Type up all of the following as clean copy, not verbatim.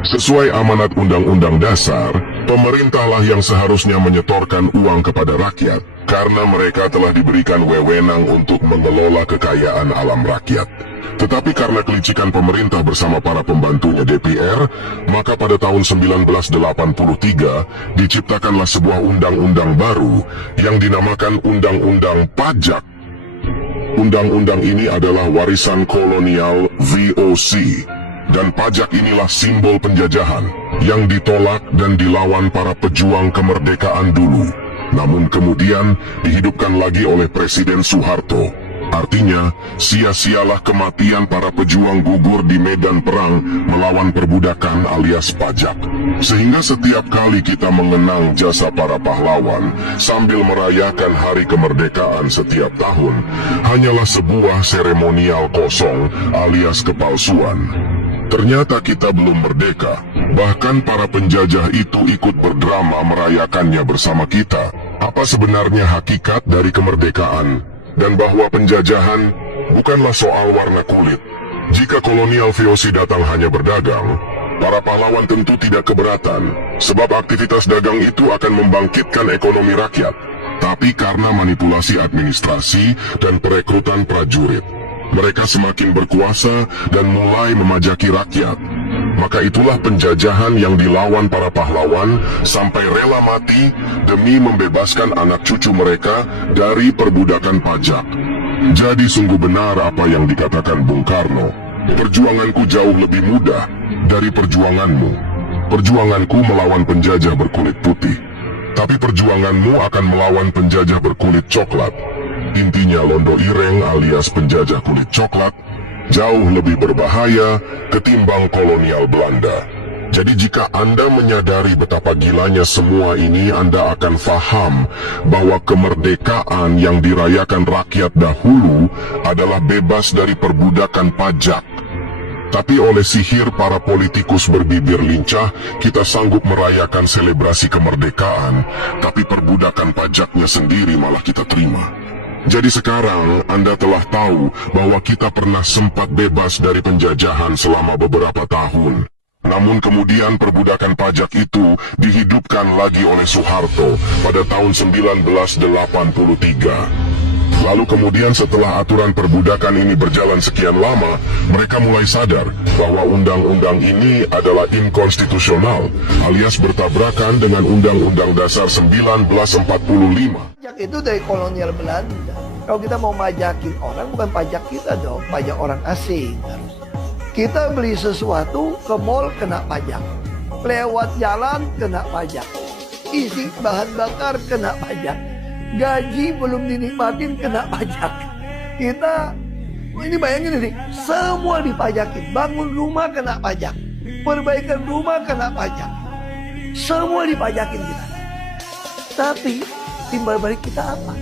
Sesuai amanat Undang-Undang Dasar, pemerintahlah yang seharusnya menyetorkan uang kepada rakyat, karena mereka telah diberikan wewenang untuk mengelola kekayaan alam rakyat. Tetapi karena kelicikan pemerintah bersama para pembantunya DPR, maka pada tahun 1983 diciptakanlah sebuah undang-undang baru yang dinamakan Undang-Undang Pajak. Undang-undang ini adalah warisan kolonial VOC, dan pajak inilah simbol penjajahan yang ditolak dan dilawan para pejuang kemerdekaan dulu. Namun kemudian dihidupkan lagi oleh Presiden Soeharto. Artinya, sia-sialah kematian para pejuang gugur di medan perang melawan perbudakan alias pajak. Sehingga setiap kali kita mengenang jasa para pahlawan sambil merayakan hari kemerdekaan setiap tahun, hanyalah sebuah seremonial kosong alias kepalsuan. Ternyata kita belum merdeka, bahkan para penjajah itu ikut berdrama merayakannya bersama kita. Apa sebenarnya hakikat dari kemerdekaan? Dan bahwa penjajahan bukanlah soal warna kulit. Jika kolonial VOC datang hanya berdagang, para pahlawan tentu tidak keberatan, sebab aktivitas dagang itu akan membangkitkan ekonomi rakyat. Tapi karena manipulasi administrasi dan perekrutan prajurit, mereka semakin berkuasa dan mulai memajaki rakyat. Maka itulah penjajahan yang dilawan para pahlawan sampai rela mati demi membebaskan anak cucu mereka dari perbudakan pajak. Jadi sungguh benar apa yang dikatakan Bung Karno, perjuanganku jauh lebih mudah dari perjuanganmu. Perjuanganku melawan penjajah berkulit putih, tapi perjuanganmu akan melawan penjajah berkulit coklat. Intinya Londo Ireng alias penjajah kulit coklat jauh lebih berbahaya ketimbang kolonial Belanda. Jadi jika Anda menyadari betapa gilanya semua ini, Anda akan faham bahwa kemerdekaan yang dirayakan rakyat dahulu adalah bebas dari perbudakan pajak. Tapi oleh sihir para politikus berbibir lincah, kita sanggup merayakan selebrasi kemerdekaan, tapi perbudakan pajaknya sendiri malah kita terima. Jadi sekarang Anda telah tahu bahwa kita pernah sempat bebas dari penjajahan selama beberapa tahun. Namun kemudian perbudakan pajak itu dihidupkan lagi oleh Soeharto pada tahun 1983. Lalu kemudian setelah aturan perbudakan ini berjalan sekian lama, mereka mulai sadar bahwa undang-undang ini adalah inkonstitusional, alias bertabrakan dengan Undang-Undang Dasar 1945. Pajak itu dari kolonial Belanda. Kalau kita mau majakin orang, bukan pajak kita dong, pajak orang asing. Kita beli sesuatu ke mall kena pajak, lewat jalan kena pajak, isi bahan bakar kena pajak, gaji belum dinikmatin kena pajak. Kita ini bayangin ini, semua dipajakin. Bangun rumah kena pajak, perbaikan rumah kena pajak, semua dipajakin kita. Tapi timbal balik kita apa?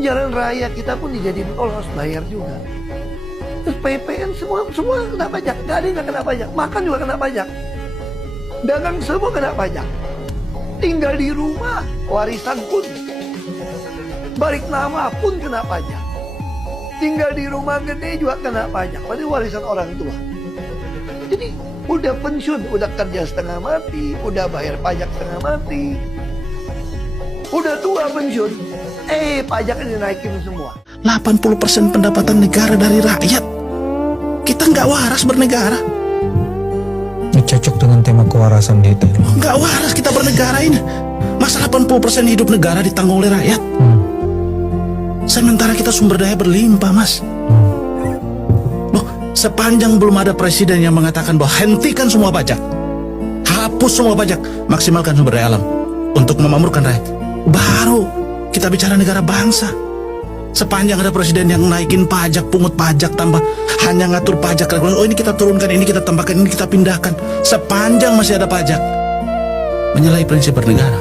Jalan raya kita pun dijadiin tol, harus bayar juga. Terus PPN semua kena pajak, gak ada yang gak kena pajak. Makan juga kena pajak, dagang semua kena pajak. Tinggal di rumah, warisan pun, balik nama pun kena pajak. Tinggal di rumah gede juga kena pajak, padahal warisan orang tua. Jadi udah pensiun, udah kerja setengah mati, udah bayar pajak setengah mati, udah tua pensiun, pajaknya dinaikin semua. 80% pendapatan negara dari rakyat. Kita nggak waras bernegara. Ini cocok dengan tema kewarasan kita. Nggak waras kita bernegara ini. Masa 80% hidup negara ditanggung oleh rakyat? Sementara kita sumber daya berlimpah, Mas. Loh, sepanjang belum ada presiden yang mengatakan bahwa hentikan semua pajak, hapus semua pajak, maksimalkan sumber daya alam untuk memakmurkan rakyat, baru kita bicara negara bangsa. Sepanjang ada presiden yang naikin pajak, pungut pajak, tambah, hanya ngatur pajak, oh ini kita turunkan, ini kita tambahkan, ini kita pindahkan, sepanjang masih ada pajak, menyalahi prinsip bernegara.